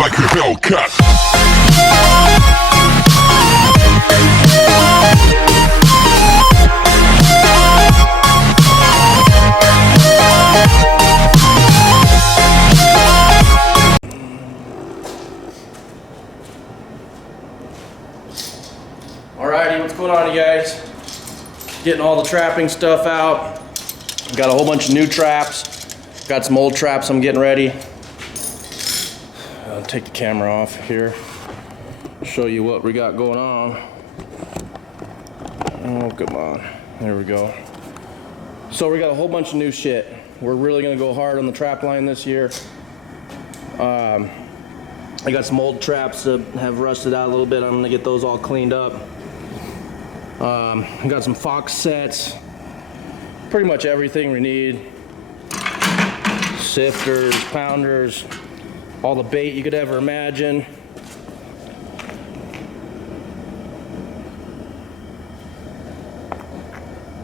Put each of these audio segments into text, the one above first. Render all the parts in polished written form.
like a bobcat. Alrighty, what's going on, you guys? Getting all the trapping stuff out. Got a whole bunch of new traps. Got some old traps I'm getting ready. I'll take the camera off here. Show you what we got going on. Oh, come on. There we go. So we got a whole bunch of new shit. We're really gonna go hard on the trap line this year. I got some old traps that have rusted out a little bit. I'm gonna get those all cleaned up. I got some fox sets, pretty much everything we need. Sifters, pounders, all the bait you could ever imagine.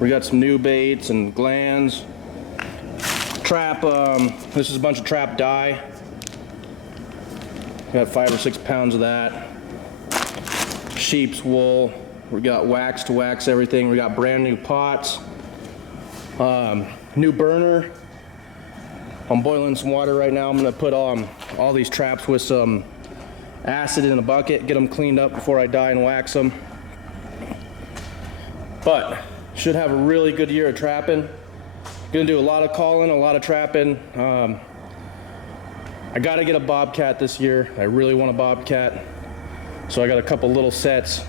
We got some new baits and glands. Trap, this is a bunch of trap dye. Got 5 or 6 pounds of that. Sheep's wool. We got wax to wax everything. We got brand new pots. New burner. I'm boiling some water right now. I'm gonna put all these traps with some acid in a bucket, get them cleaned up before I dye and wax them. But should have a really good year of trapping. Gonna do a lot of calling, a lot of trapping. I gotta get a bobcat this year. I really want a bobcat. So I got a couple little sets.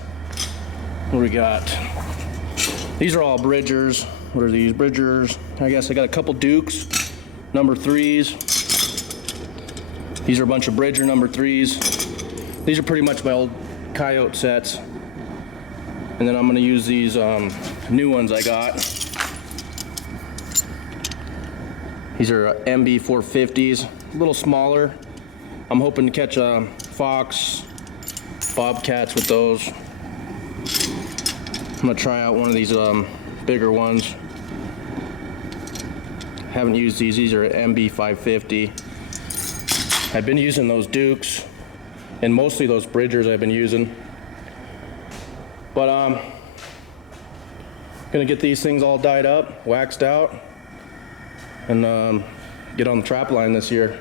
What do we got? These are all bridgers. What are these? Bridgers. I guess I got a couple Dukes, number 3s. These are a bunch of Bridger number 3s. These are pretty much my old Coyote sets. And then I'm gonna use these new ones I got. These are MB 450s, a little smaller. I'm hoping to catch a fox, bobcats with those. I'm gonna try out one of these bigger ones. Haven't used these. These are MB 550. I've been using those Dukes and mostly those Bridgers I've been using. But gonna get these things all dyed up, waxed out, and get on the trap line this year.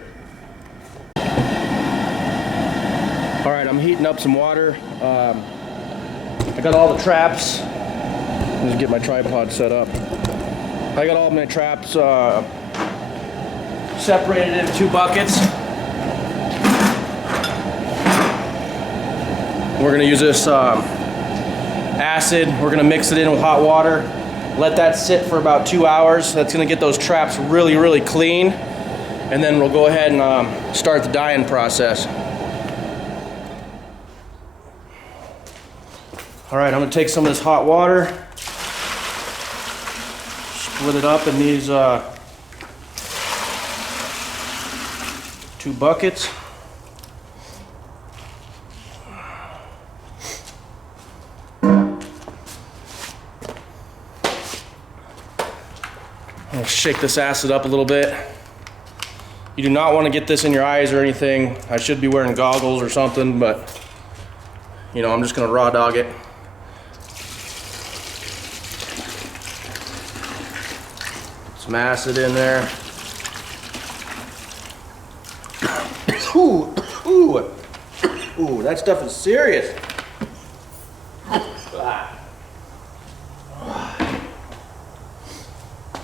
All right, I'm heating up some water. I got all the traps. Just get my tripod set up. I got all my traps separated into 2 buckets. We're gonna use this acid. We're gonna mix it in with hot water. Let that sit for about 2 hours. That's gonna get those traps really, really clean. And then we'll go ahead and start the dyeing process. All right, I'm gonna take some of this hot water, split it up in these 2 buckets. I'll shake this acid up a little bit. You do not want to get this in your eyes or anything. I should be wearing goggles or something, but you know, I'm just gonna raw dog it. Some acid in there. Ooh, ooh, ooh, that stuff is serious. I'm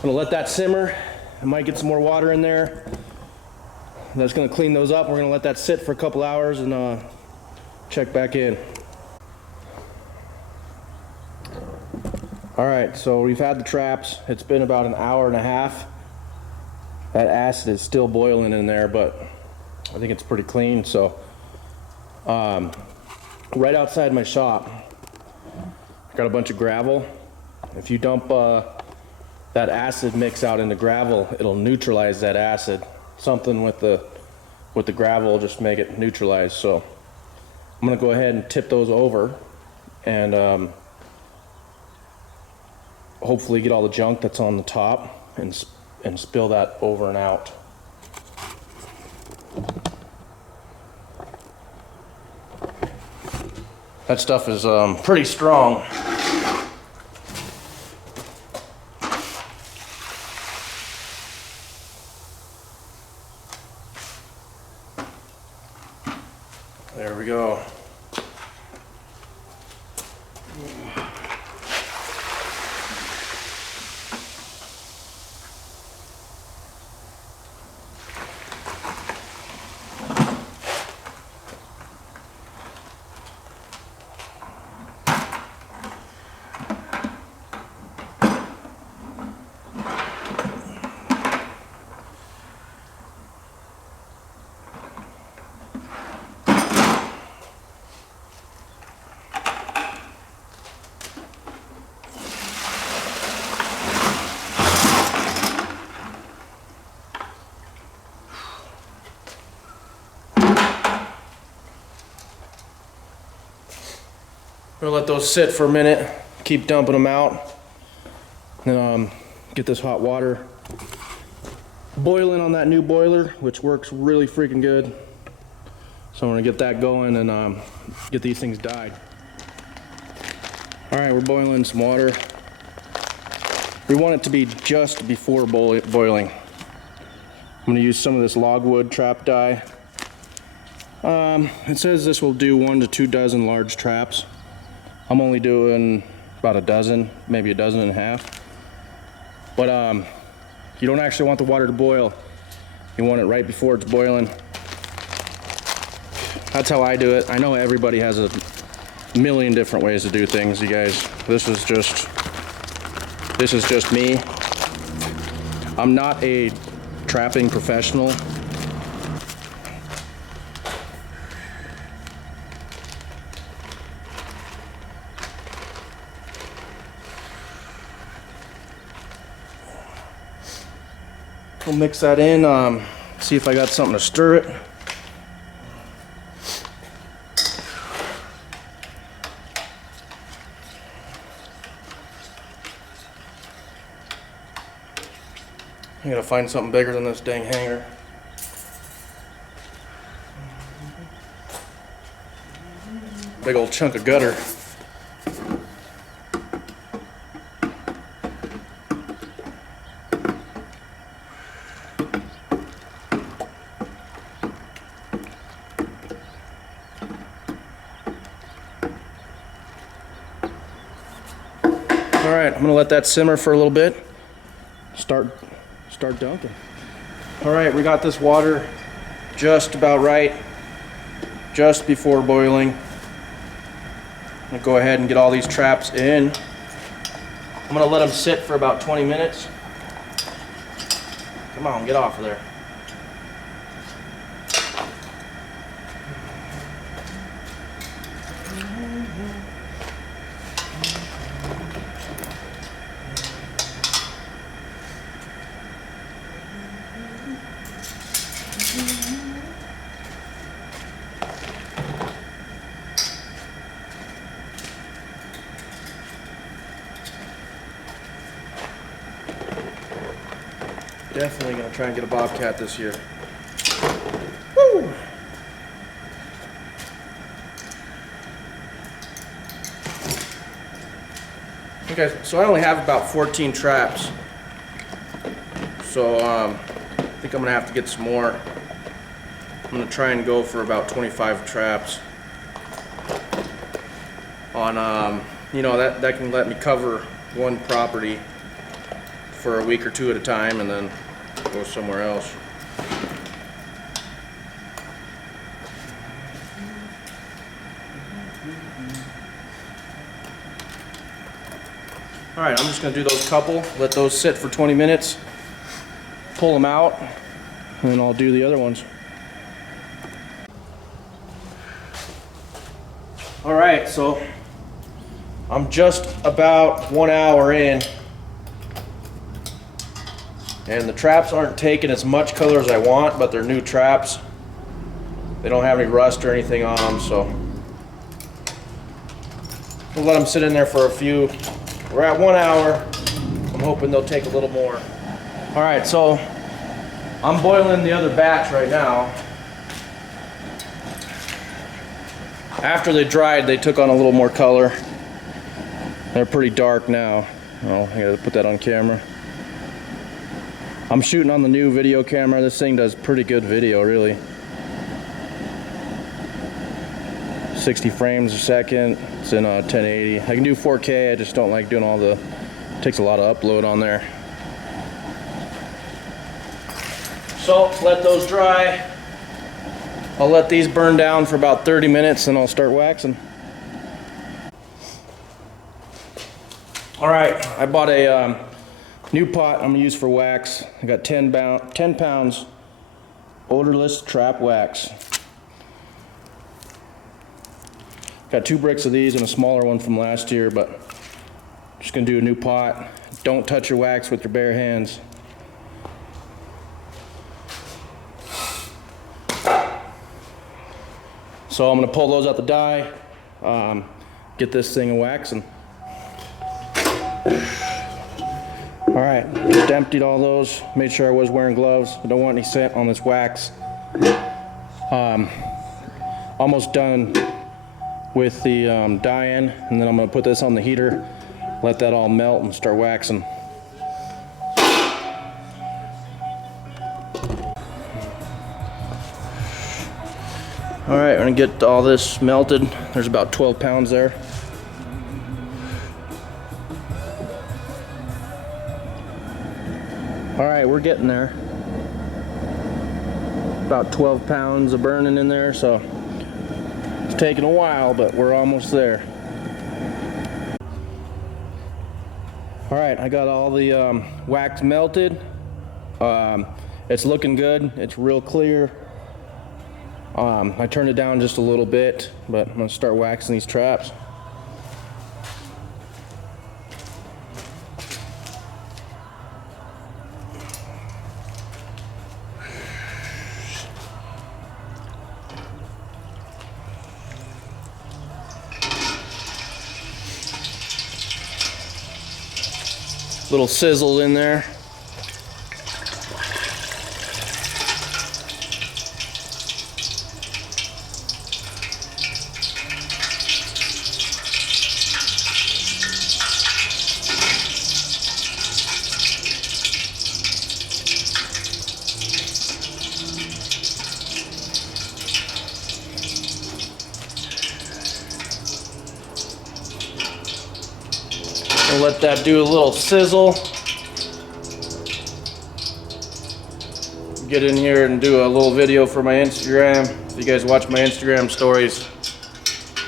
gonna let that simmer. I might get some more water in there. That's gonna clean those up. We're gonna let that sit for a couple hours and check back in. All right, so we've had the traps. It's been about an hour and a half. That acid is still boiling in there, but I think it's pretty clean. So right outside my shop, I got a bunch of gravel. If you dump that acid mix out into gravel, it'll neutralize that acid. Something with the gravel will just make it neutralize. So I'm gonna go ahead and tip those over and hopefully get all the junk that's on the top and spill that over and out. That stuff is pretty strong. There we go. We'll let those sit for a minute, keep dumping them out, then get this hot water boiling on that new boiler, which works really freaking good. So I'm gonna get that going and get these things dyed. All right, we're boiling some water. We want it to be just before boiling. I'm gonna use some of this logwood trap dye. It says this will do 1 to 2 dozen large traps. I'm only doing about a dozen, maybe a dozen and a half. But you don't actually want the water to boil. You want it right before it's boiling. That's how I do it. I know everybody has a million different ways to do things, you guys. This is just me. I'm not a trapping professional. We'll mix that in, see if I got something to stir it. I gotta find something bigger than this dang hanger. Big old chunk of gutter. All right, I'm gonna let that simmer for a little bit. Start dunking. All right, we got this water just about right, just before boiling. I'm gonna go ahead and get all these traps in. I'm gonna let them sit for about 20 minutes. Come on, get off of there. Definitely gonna try and get a bobcat this year. Woo! Okay, so I only have about 14 traps. So I think I'm gonna have to get some more. I'm gonna try and go for about 25 traps. On you know, that can let me cover one property for a week or two at a time, and then go somewhere else. All right, I'm just gonna do those couple, let those sit for 20 minutes, pull them out, and then I'll do the other ones. All right, so I'm just about 1 hour in, and the traps aren't taking as much color as I want, but they're new traps. They don't have any rust or anything on them, so we'll let them sit in there for a few. We're at 1 hour. I'm hoping they'll take a little more. All right, so I'm boiling the other batch right now. After they dried, they took on a little more color. They're pretty dark now. Oh, I gotta put that on camera. I'm shooting on the new video camera. This thing does pretty good video, really. 60 frames a second. It's in 1080. I can do 4K. I just don't like doing all the. Takes a lot of upload on there. So let those dry. I'll let these burn down for about 30 minutes, and I'll start waxing. All right, I bought a new pot I'm gonna use for wax. I got 10 pounds odorless trap wax. Got 2 bricks of these and a smaller one from last year, but just gonna do a new pot. Don't touch your wax with your bare hands. So I'm gonna pull those out the dye, get this thing waxing. All right, just emptied all those. Made sure I was wearing gloves. I don't want any scent on this wax. Almost done with the dye-in, and then I'm gonna put this on the heater, let that all melt and start waxing. All right, I'm gonna get all this melted. There's about 12 pounds there. All right, we're getting there. About 12 pounds of burning in there, so it's taking a while, but we're almost there. All right, I got all the wax melted. It's looking good. It's real clear. I turned it down just a little bit, but I'm gonna start waxing these traps. Little sizzle in there. We'll let that do a little sizzle. Get in here and do a little video for my Instagram. If you guys watch my Instagram stories,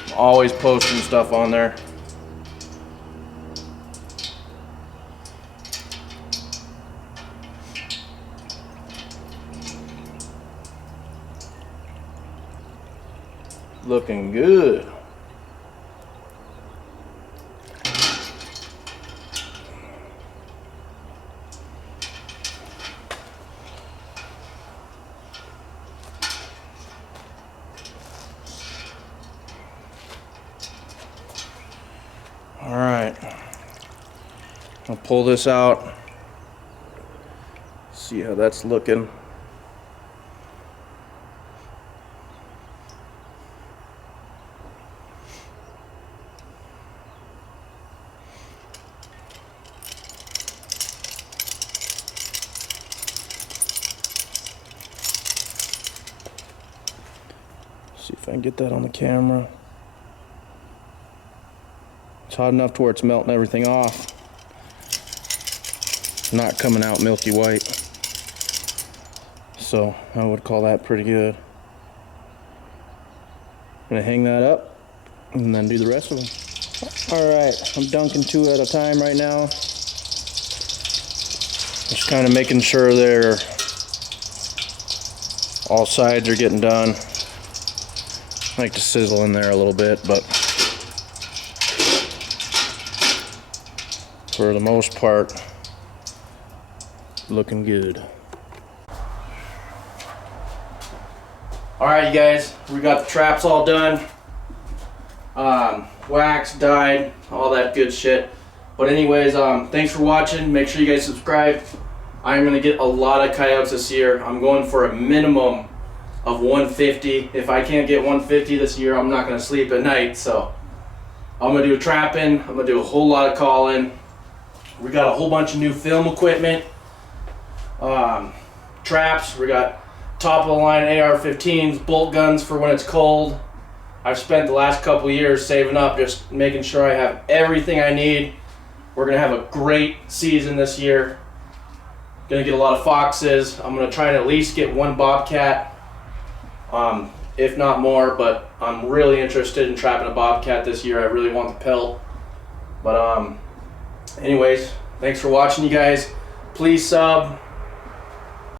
I'm always posting stuff on there. Looking good. All right, I'll pull this out, see how that's looking. See if I can get that on the camera. It's hot enough to where it's melting everything off. Not coming out milky white. So I would call that pretty good. I'm gonna hang that up and then do the rest of them. All right, I'm dunking 2 at a time right now. Just kind of making sure they're all sides are getting done. I like to sizzle in there a little bit, but for the most part, looking good. All right, you guys, we got the traps all done. Wax, dyed, all that good shit. But anyways, thanks for watching. Make sure you guys subscribe. I'm gonna get a lot of coyotes this year. I'm going for a minimum of 150. If I can't get 150 this year, I'm not gonna sleep at night. So I'm gonna do trapping. I'm gonna do a whole lot of calling. We got a whole bunch of new film equipment, traps. We got top of the line AR-15s, bolt guns for when it's cold. I've spent the last couple years saving up, just making sure I have everything I need. We're gonna have a great season this year. Gonna get a lot of foxes. I'm gonna try and at least get one bobcat, if not more, but I'm really interested in trapping a bobcat this year. I really want the pelt. But anyways, thanks for watching, you guys. Please sub,